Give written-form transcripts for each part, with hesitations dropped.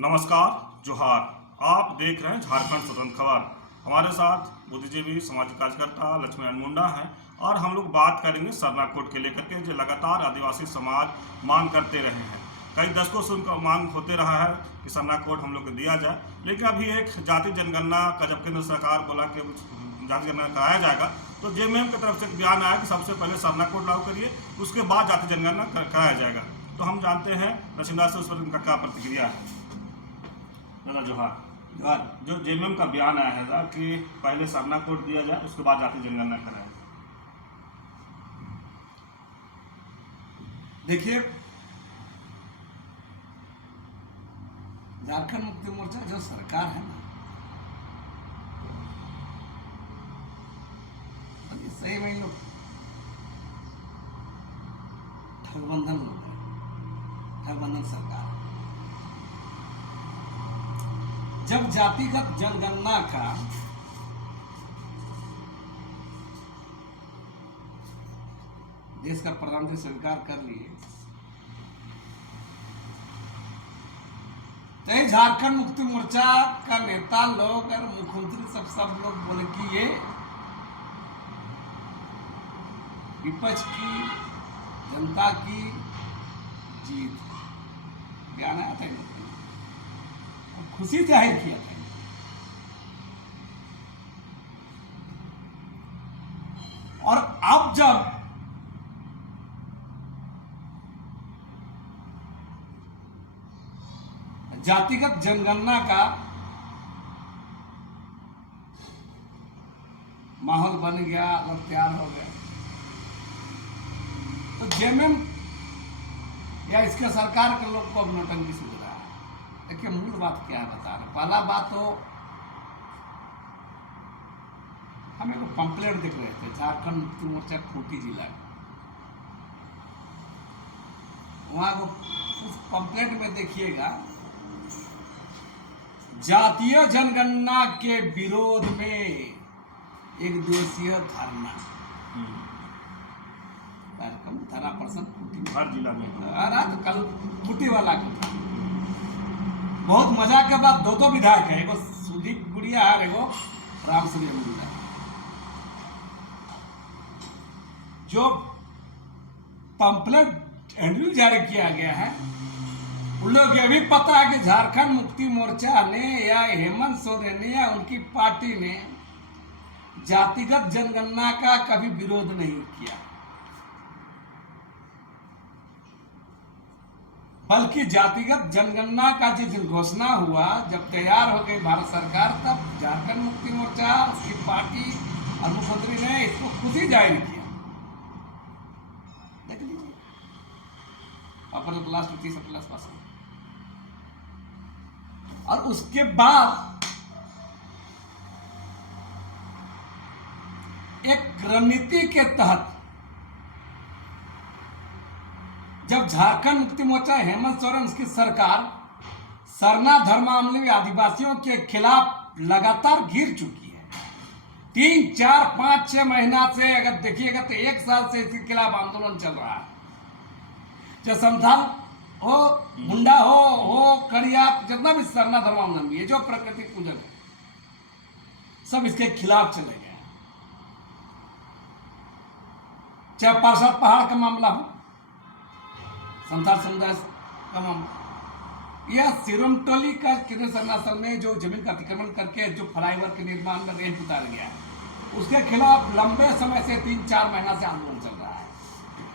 नमस्कार, जोहार। आप देख रहे हैं झारखंड स्वतंत्र खबर। हमारे साथ बुद्धिजीवी सामाजिक कार्यकर्ता लक्ष्मीनारायण मुंडा हैं और हम लोग बात करेंगे सरना कोड के लेकर के जो लगातार आदिवासी समाज मांग करते रहे हैं। कई दशकों से उनका मांग होते रहा है कि सरना कोड हम लोग को दिया जाए, लेकिन अभी एक जाति जनगणना का जब केंद्र सरकार बोला कि जाति जनगणना कराया जाएगा, तो जेएमएम की तरफ से एक बयान आया कि सबसे पहले सरना कोड लागू करिए, उसके बाद जाति जनगणना कराया जाएगा। तो हम जानते हैं लक्ष्मीनारायण से उस पर उनका क्या प्रतिक्रिया है। दादा जोहार। जो जेएमएम का बयान आया है कि पहले सरना कोड दिया जाए, उसके बाद जाति जनगणना कराए। देखिए, झारखंड मुक्ति मोर्चा जो सरकार है ना, सही में लोग ठगबंधन लोग हैं, ठगबंधन सरकार। जब जातिगत जनगणना का देश का प्रधानमंत्री स्वीकार कर लिए, तो झारखंड मुक्ति मोर्चा का नेता लोग और मुख्यमंत्री सब लोग बोले कि ये विपक्ष की जनता की जीत है। बयान आया था, खुशी जाहिर किया था। और अब जब जातिगत जनगणना का माहौल बन गया और तैयार हो गया, तो जेएमएम या इसके सरकार के लोग को अब नौटंकी सूझ रहा है। देखिए, मूल बात क्या है बता रहे। पहला बात तो हम एक पंपलेट देख रहे थे झारखंड मुक्ति मोर्चा खूंटी जिला में। वहां को उस पंपलेट में देखिएगा, जातीय जनगणना के विरोध में एक दिवसीय धरना कार्यक्रम धरना प्रसन्न खूंटी हर जिला में तो कल खूंटी वाला को था। बहुत मजा के बाद दो विधायक है, एगो सुदीप गुड़िया है, एगो राम सूर्य मुंडा। जो पंपलेट हैंडल जारी किया गया है, उन लोग ये भी पता है कि झारखंड मुक्ति मोर्चा ने या हेमंत सोरेन ने या उनकी पार्टी ने जातिगत जनगणना का कभी विरोध नहीं किया, बल्कि जातिगत जनगणना का जिस घोषणा हुआ, जब तैयार हो गई भारत सरकार, तब झारखंड मुक्ति मोर्चा, उसकी पार्टी और मुख्यमंत्री ने इसको खुद ही जाहिर किया। देख लीजिए, अपर क्लास 30 प्लस पास। और उसके बाद एक रणनीति के तहत जब झारखंड मुक्ति मोर्चा हेमंत सोरेन उसकी सरकार सरना धर्मावलंबी आदिवासियों के खिलाफ लगातार गिर चुकी है। 3, 4, 5, 6 महीना से अगर देखिएगा तो 1 साल से इसके खिलाफ आंदोलन चल रहा है। जो संथाल हो, मुंडा हो कड़िया, जितना भी सरना धर्मावलंबी है, जो प्रकृति पूजक है, सब इसके खिलाफ चले गए। चाहे पार्षद पहाड़ का मामला हो, संथाल समुदाय का मामला, यह सिरमटोली का केंद्र सरनास्थल में जो जमीन का अतिक्रमण करके जो फ्लाईओवर के निर्माण में रेंट उतार गया है, उसके खिलाफ लंबे समय से 3-4 महीना से आंदोलन चल रहा है।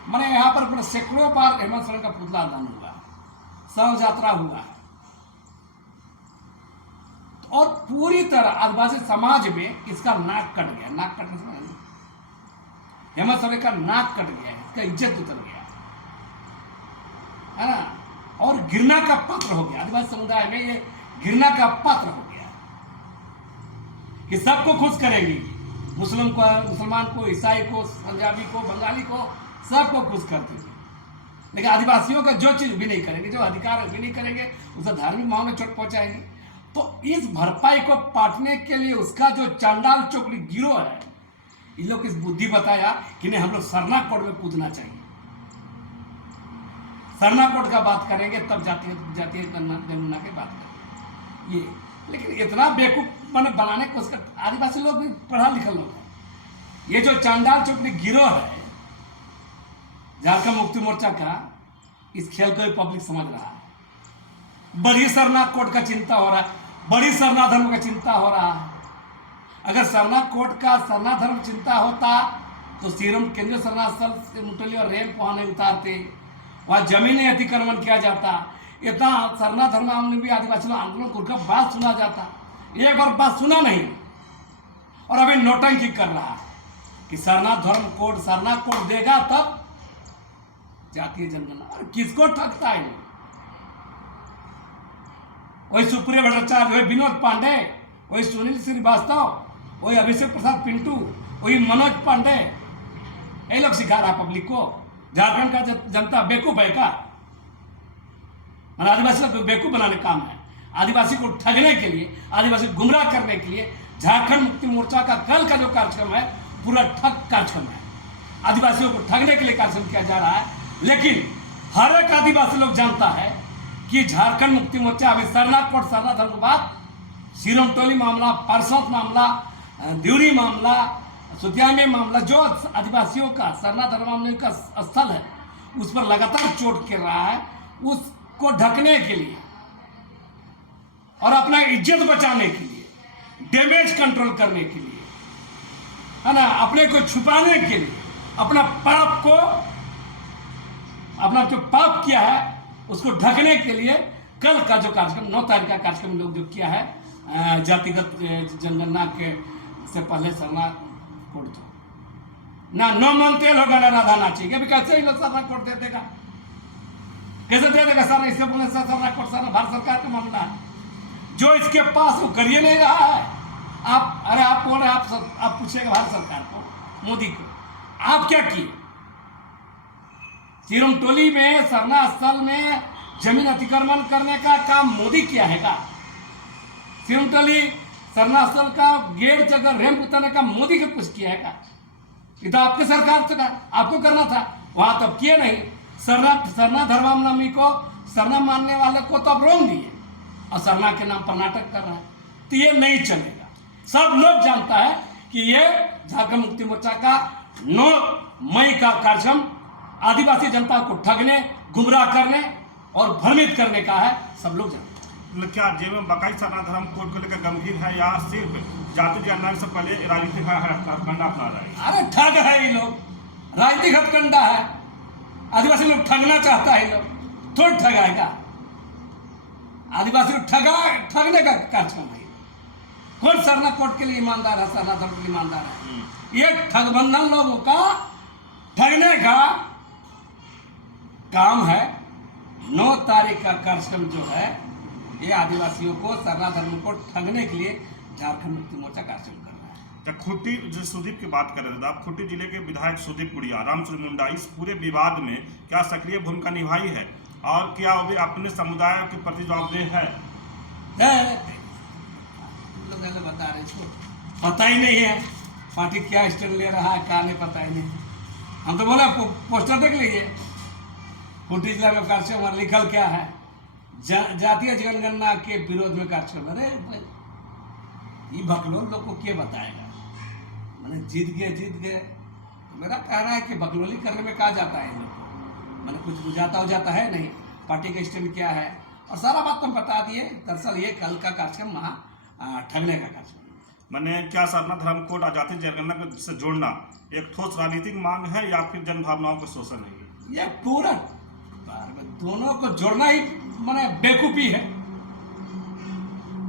मैंने यहाँ पर सैकड़ों बार हेमंत सोरेन का पुतला दान हुआ, शव यात्रा हुआ, और पूरी तरह आदिवासी समाज में इसका नाक कट गया। नाक कटने से हेमंत सोरेन का नाक कट गया, इसका इज्जत उतर गया है ना, और घृणा का पात्र हो गया। आदिवासी समुदाय में ये घृणा का पात्र हो गया कि सबको खुश करेंगी, मुसलमान को, ईसाई को, पंजाबी को, बंगाली को, सबको खुश करते थे, लेकिन आदिवासियों का जो चीज भी नहीं करेंगे, जो अधिकार भी नहीं करेंगे, उसे धार्मिक माहौल में चोट पहुंचाएंगे। तो इस भरपाई को पाटने के लिए उसका जो चांडाल चोकड़ी गिरोह है, इन लोग इस बुद्धि बताया कि नहीं, हम लोग सरना कोड में कूदना चाहिए। सरना कोड का बात करेंगे तब जातीय जनगणना की बात करेंगे। ये, लेकिन इतना बेवकूफ मैंने बनाने को उसका आदिवासी लोग भी पढ़ा लिखा लोग हैं। ये जो चांडाल चौकड़ी गिरोह है झारखंड मुक्ति मोर्चा का, इस खेल को भी पब्लिक समझ रहा है। बड़ी सरनाथ कोर्ट का चिंता हो रहा है, बड़ी सरना धर्म का चिंता हो रहा है। अगर सरना कोर्ट का सरना धर्म चिंता होता तो सीरम केंद्रीय सरना स्थल से मुटली और रेल वहाँ नहीं उतारते, वहाँ जमीनी अतिक्रमण किया जाता, इतना सरना धर्मावलंबी आदिवासी आंदोलन को उनका बात सुना जाता। एक बार बात सुना नहीं और अभी नौटंकी कर रहा है कि सरना धर्म कोड सरना कोड देगा तब जातीय जनगणना। और किसको ठगता है? वही सुप्रिया भट्टाचार्य, वही विनोद पांडे, वही सुनील श्रीवास्तव, वही अभिषेक प्रसाद पिंटू, वही मनोज पांडे, ये लोग सिखा रहा पब्लिक को। झारखंड का जनता बेवकूफ है का? आदिवासी को बेवकूफ बनाने काम है। आदिवासी को ठगने के लिए, आदिवासी को गुमराह करने के लिए झारखंड मुक्ति मोर्चा का कल का जो कार्यक्रम है पूरा ठग कार्यक्रम है। आदिवासियों को ठगने के लिए कार्यक्रम किया जा रहा है। लेकिन हर एक आदिवासी लोग जानता है कि झारखंड मुक्ति मोर्चा अभी सरना कोट सरना धर्म के बाद सीरम टोली मामला, परसौत मामला, दिवरी मामला, सुतियामी मामला, जो आदिवासियों का सरना धर्मावलंबी का स्थल है उस पर लगातार चोट गिर रहा है, उसको ढकने के लिए और अपना इज्जत बचाने के लिए, डैमेज कंट्रोल करने के लिए, है ना, अपने को छुपाने के लिए, अपना पाप को, अपना जो पाप किया है उसको ढकने के लिए कल का जो कार्यक्रम 9 तारीख का कार्यक्रम लोग जो किया है जातिगत जनगणना के से पहले सरना कोड ना नो मनते होगा ना राधा नाची के भी कैसे ही लोग सरना कोड दे देगा, कैसे दे देगा सर? इससे बोले सर सरना कोड सरना भारत सरकार का मामला है, जो इसके पास वो करिए नहीं रहा है। आप अरे आप बोल रहे आप पूछिएगा भारत सरकार को, मोदी को, आप क्या किए? सीरम टोली में सरना स्थल में जमीन अतिक्रमण करने का काम मोदी किया है का? सीरम टोली सरना स्थल का गेट जगह रैंप उतारने का मोदी का कुछ किया है का? ये तो आपके सरकार से आपको करना था, वहां तब किए नहीं। सरना धर्मावलंबी को, सरना मानने वाले को तो अब रोक दिए और सरना के नाम पर नाटक कर रहा है, तो ये नहीं चलेगा। सब लोग जानता है कि ये झारखंड मुक्ति मोर्चा का 9 मई का कार्यक्रम आदिवासी जनता को ठगने, गुमराह करने और भ्रमित करने का है, सब लोग जानते हैं। क्या जेब बकाई सरना धर्म कोड को लेकर गंभीर है या सिर्फ जाति जनगणना से पहले राजनीतिक हथकंडा अपना रहा है? अरे ठग है ये लोग, राजनीतिक हथकंडा है। आदिवासी लोग ठगना चाहता है, ये लोग थोड़ा ठगाएगा। आदिवासी लोग ठगने का कार्यक्रम है। कौन सरना कोड के लिए ईमानदार है? सरना धर्म के लिए ईमानदार है? ये ठगबंधन लोगों का ठगने का काम है। 9 तारीख का कार्यक्रम जो है ये आदिवासियों को सरना धर्म को ठगने के लिए झारखंड मुक्ति मोर्चा कार्यक्रम कर रहा है। जब खुट्टी जो सुदीप की बात कर रहे थे आप, खुट्टी जिले के विधायक सुदीप गुड़िया, रामचंद्र मुंडा इस पूरे विवाद में क्या सक्रिय भूमिका निभाई है और क्या वो भी अपने समुदाय के प्रति जवाबदेह है? बता रहे इसको पता ही नहीं है पार्टी क्या स्टैंड ले रहा है, क्या नहीं पता ही नहीं। हम तो बोला पोस्टर देख लीजिए, खूंटी जिला में कार्यक्रम और लिखल क्या है, जातीय जनगणना के विरोध में कार्यक्रम। अरे ये बकलोल लोग को क्या बताएगा? मैंने जीत गए। मेरा कहना है कि बकलोली करने में कहा जाता है इन लोग को, मैंने कुछ बुझाता हो जाता है नहीं, पार्टी का स्टैंड क्या है और सारा बात तुम बता दिए। दरअसल ये कल का कार्यक्रम वहाँ ठगने का कार्यक्रम। मैंने क्या सरना धर्म कोड जातीय जनगणना से जोड़ना एक ठोस राजनीतिक मांग है या फिर जन भावनाओं का शोषण है? ये पूरा दोनों को जोड़ना ही माने बेवकूफी है।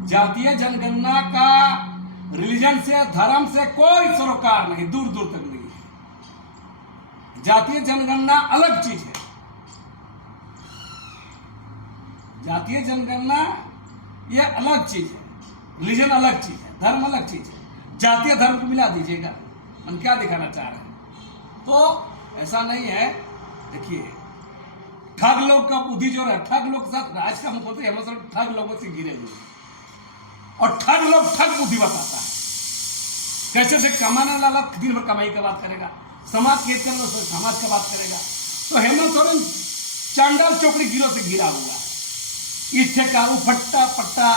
जातीय जनगणना का रिलीजन से, धर्म से कोई सरोकार नहीं, दूर दूर तक नहीं है। जातीय जनगणना अलग चीज है। जातीय जनगणना ये अलग चीज है, रिलीजन अलग चीज है, धर्म अलग चीज है। जातीय धर्म को मिला दीजिएगा, हम क्या दिखाना चाह रहे हैं? तो ऐसा नहीं है। देखिए ठग लोग का बुद्धि जो है, ठग लोग के साथ राज का मुख्यमंत्री हेमंत सोरेन ठग लोगों से घिरे हुए और ठग लोग ठग बुद्धि बताता है। कैसे से कमाने वाला दिन भर कमाई का बात करेगा, समाज के हित के अंदर समाज का बात करेगा। तो हेमंत सोरेन चांडाल चौकड़ी गिरोह से घिरा हुआ है। इस ठेका वो फट्टा पट्टा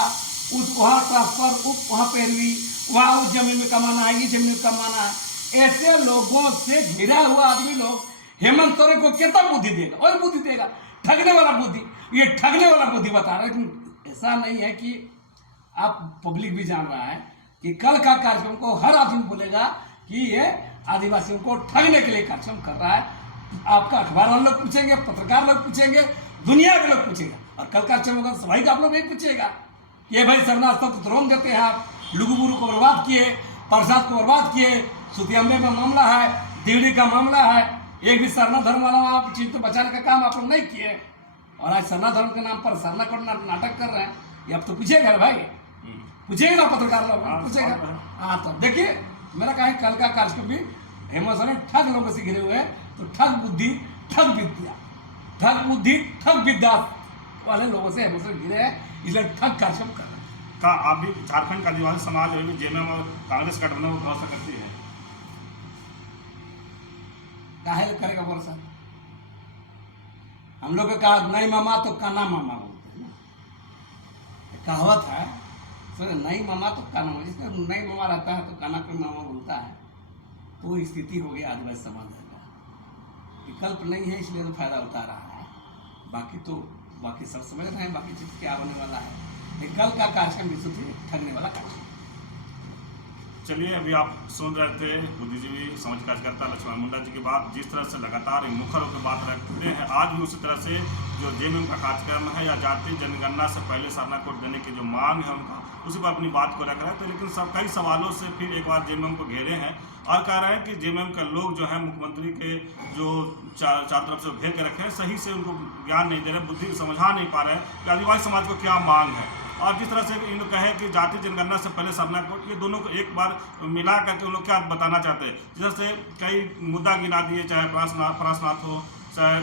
उस वहाँ ट्रांसफर, वहाँ पैरवी, वहाँ उस जमीन में कमाना है, ये जमीन में कमाना है। ऐसे लोगों से घिरा हुआ आदमी लोग हेमंत सोरेन को कितना बुद्धि देगा? और बुद्धि देगा, ठगने वाला बुद्धि, ये ठगने वाला बुद्धि बता रहा है। लेकिन ऐसा नहीं है कि आप पब्लिक भी जान रहा है कि कल का कार्यक्रम को हर आदमी बोलेगा कि ये आदिवासियों को ठगने के लिए कार्यक्रम कर रहा है। आपका अखबार वाले लोग पूछेंगे, पत्रकार लोग पूछेंगे, दुनिया के लोग पूछेगा, और कल कार्यक्रम होगा तो सभी आप लोग नहीं पूछेगा ये भाई सरना स्थल को तुरंत देते हैं आप, लुगुबुरु को बर्बाद किए, प्रसाद को बर्बाद किए, सुतियम्बे में मामला है, दिल्ली का मामला है, एक भी सरना धर्म वाला आप चीज तो बचाने का काम आप लोग नहीं किए, और आज सरना धर्म के नाम पर सरना को नाटक कर रहे हैं। ये अब तो पूछेगा भाई, पूछेगा ना पत्रकार लोग, पूछेगा। हाँ, तो देखिए मेरा कहा कल का कार्यक्रम भी हेमंत सोरेन ठग लोगों से घिरे हुए हैं, तो ठग बुद्धि, ठग विद्या, ठग बुद्धि, ठग विद्या वाले लोगों से हेमंत सोरेन घिरे हैं, इसलिए ठग कार्यक्रम कर रहे हैं। का आप भी झारखंड का आदिवासी समाज है जेएमएम और कांग्रेस गठबंधन को भरोसा करती है? काहे करेगा भरोसा? हम लोग का नहीं मामा तो काना मामा बोलते हैं ना, कहावत है, नहीं मामा तो काना मामा, जिसमें नहीं मामा रहता है तो काना कोई मामा बोलता है। तो वो स्थिति हो गई आदिवासी समाज का, विकल्प नहीं है, इसलिए तो फायदा उठा रहा है। बाकी सब समझ रहे हैं बाकी चीज क्या होने वाला है, लेकिन कल का कार्यक्रम विशुद्ध ठगने वाला कार्यक्रम। चलिए, अभी आप सुन रहे थे बुद्धिजीवी समाज कार्यकर्ता लक्ष्मण मुंडा जी की बात, जिस तरह से लगातार मुखर होकर बात रखते हैं, आज भी उसी तरह से जो जेएमएम का कार्यक्रम है या जातीय जनगणना से पहले सरना कोड देने की जो मांग है उनका, उसी पर अपनी बात को रख रहे हैं। तो लेकिन कई सवालों से फिर एक बार जेएमएम को घेरे हैं और कह रहे हैं कि जेएमएम के लोग जो है मुख्यमंत्री के जो चार तरफ से घेर के रखे हैं, सही से उनको ज्ञान नहीं दे रहे, बुद्धि समझा नहीं पा रहे हैं कि आदिवासी समाज को क्या मांग है। और जिस तरह से इन लोग कहे कि जातीय जनगणना से पहले सरना कोड, ये दोनों को एक बार मिला करके उन लोग क्या बताना चाहते हैं। जैसे कई मुद्दा गिना दिए, चाहे प्रासनाथ हो, चाहे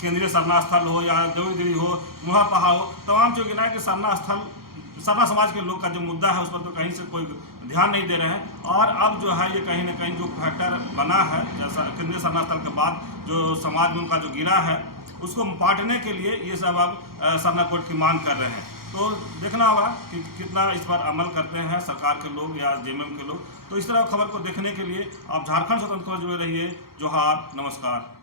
केंद्रीय सरना स्थल हो या देवी हो, मुहापहा हो, तमाम जो गिना है कि सरना समाज के लोग का जो मुद्दा है उस पर तो कहीं से कोई ध्यान नहीं दे रहे हैं। और अब जो है ये कहीं ना कहीं जो फैक्टर बना है, जैसा केंद्रीय सरना स्थल के बाद जो समाज में उनका जो गिरा है उसको बांटने के लिए ये सब अब सरना कोड की मांग कर रहे हैं। तो देखना होगा कि कितना इस पर अमल करते हैं सरकार के लोग या जेएमएम के लोग। तो इस तरह खबर को देखने के लिए आप झारखंड स्वतंत्र खबर जुड़े रहिए। जोहार, नमस्कार।